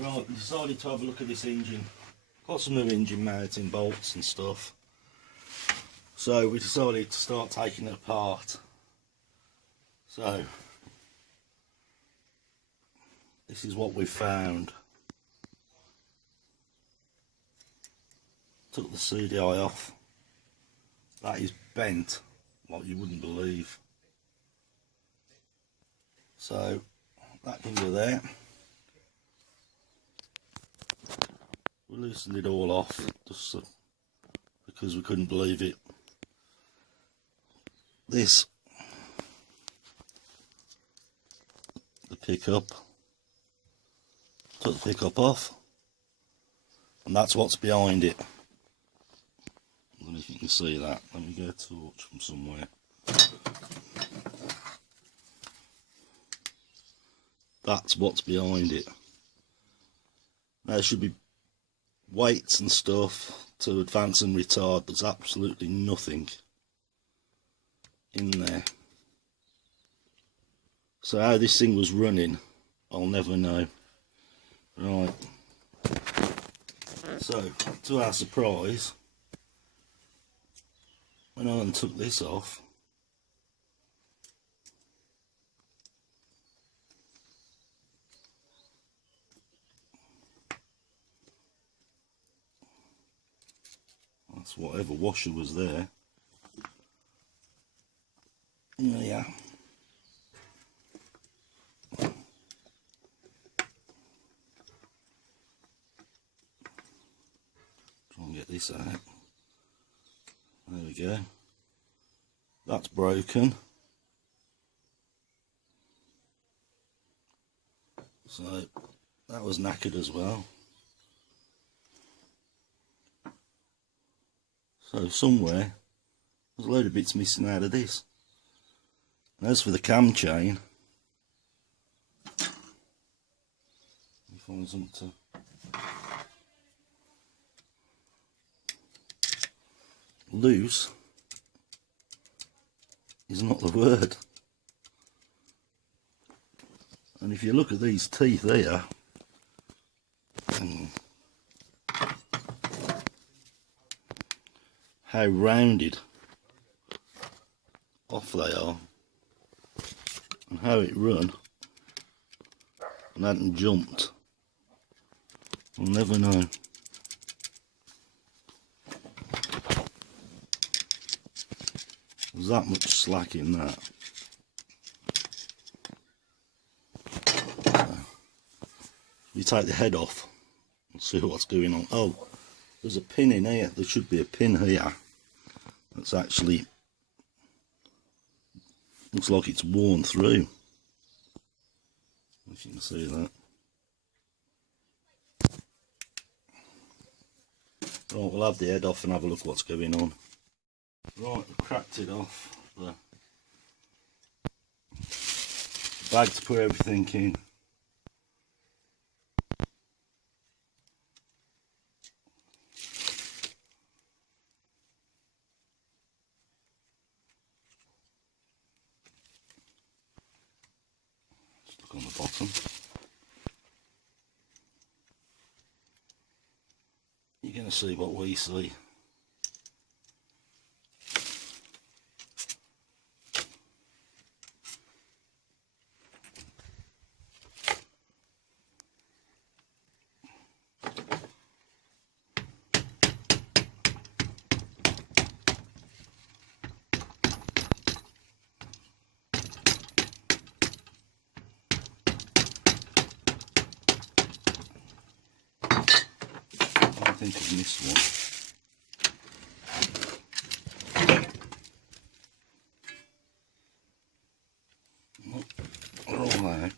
Right, we decided to have a look at this engine. Got some new engine mounting bolts and stuff. So we decided to start taking it apart. So this is what we found. Took the CDI off. That is bent like you wouldn't believe. So that can go there. We loosened it all off just because we couldn't believe it. This, the pickup, took the pickup off, and that's what's behind it. I don't know if you can see that. Let me get a torch from somewhere. That's what's behind it. Now, there should be weights and stuff to advance and retard. There's absolutely nothing in there. So how this thing was running, I'll never know. Right. So, to our surprise, when I took this off, that's whatever washer was there. Yeah. Try and get this out. There we go. That's broken. So that was knackered as well. So somewhere there's a load of bits missing out of this. And as for the cam chain, let me find something to loose is not the word. And if you look at these teeth here, and how rounded off they are, and how it run and hadn't jumped, I'll never know. There's that much slack in that. So, you take the head off and see what's going on. Oh, there's a pin in here. There should be a pin here that's actually, looks like it's worn through, if you can see that. Right, we'll have the head off and have a look what's going on. Right, we cracked it off. The bag to put everything in. Look on the bottom. You're going to see what we see. I think I've missed one. They're all out.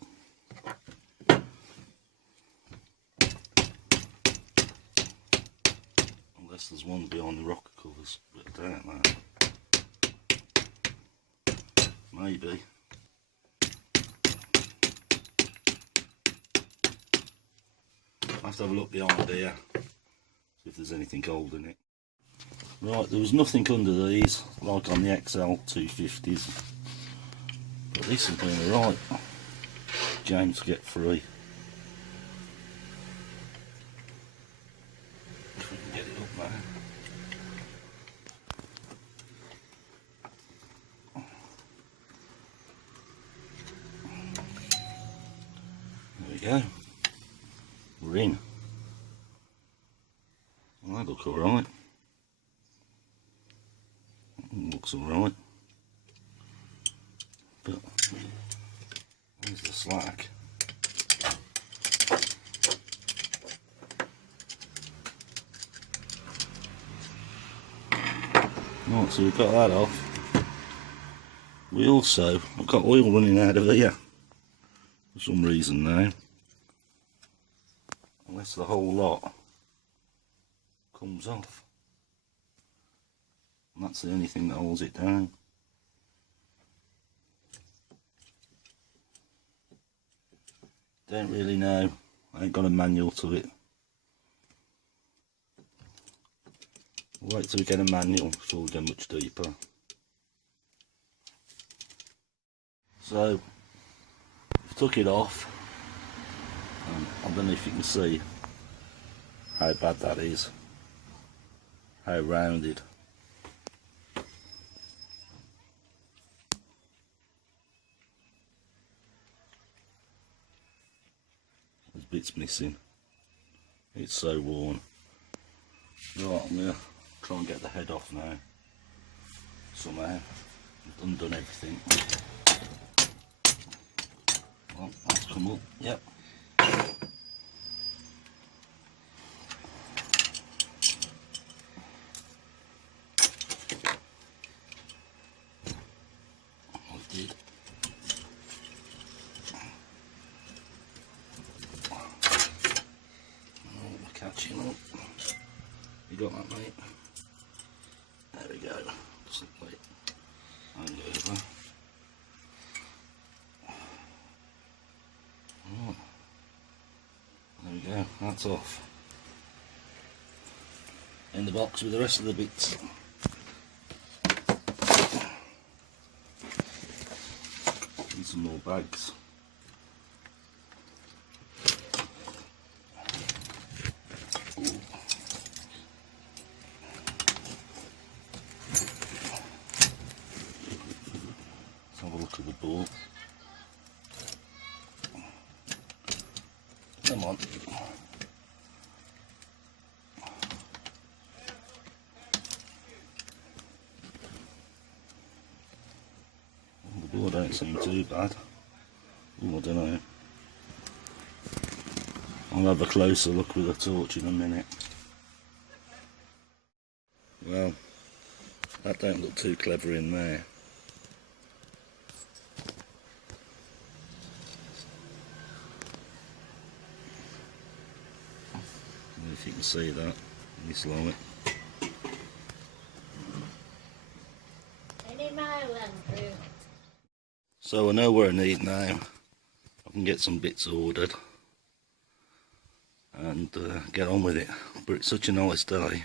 Unless there's one behind the rocker covers, but I doubt that. Maybe. I have to have a look behind here, see if there's anything old in it. Right, there was nothing under these, like on the XL 250s. But this has been alright. James get free. we go. We're in. Well, that looks alright. Looks alright. But where's the slack? Right, so we've got that off. We also have got oil running out of here for some reason now. Unless the whole lot comes off. And that's the only thing that holds it down. Don't really know. I ain't got a manual to it. We'll wait till we get a manual before we go much deeper. So, I've took it off. I don't know if you can see how bad that is. How rounded. There's bits missing. It's so worn. Right, I'm going to try and get the head off now. Somehow. I've undone everything. Well, that's come up. Yep. I did. Catching up. You got that, mate? There we go. Just wait. Hand it over. Right. There we go. That's off. In the box with the rest of the bits. Need some more bags. Have a look at the ball. Come on. The ball don't seem too bad. Ooh, I don't know. I'll have a closer look with a torch in a minute. Well, that don't look too clever in there. If you can see that, you slow it. So I know where I need now. I can get some bits ordered and get on with it. But it's such a nice day.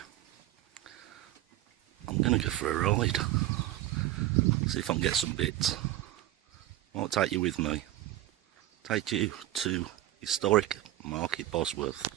I'm gonna go for a ride. See if I can get some bits. I'll take you with me. Take you to historic Market Bosworth.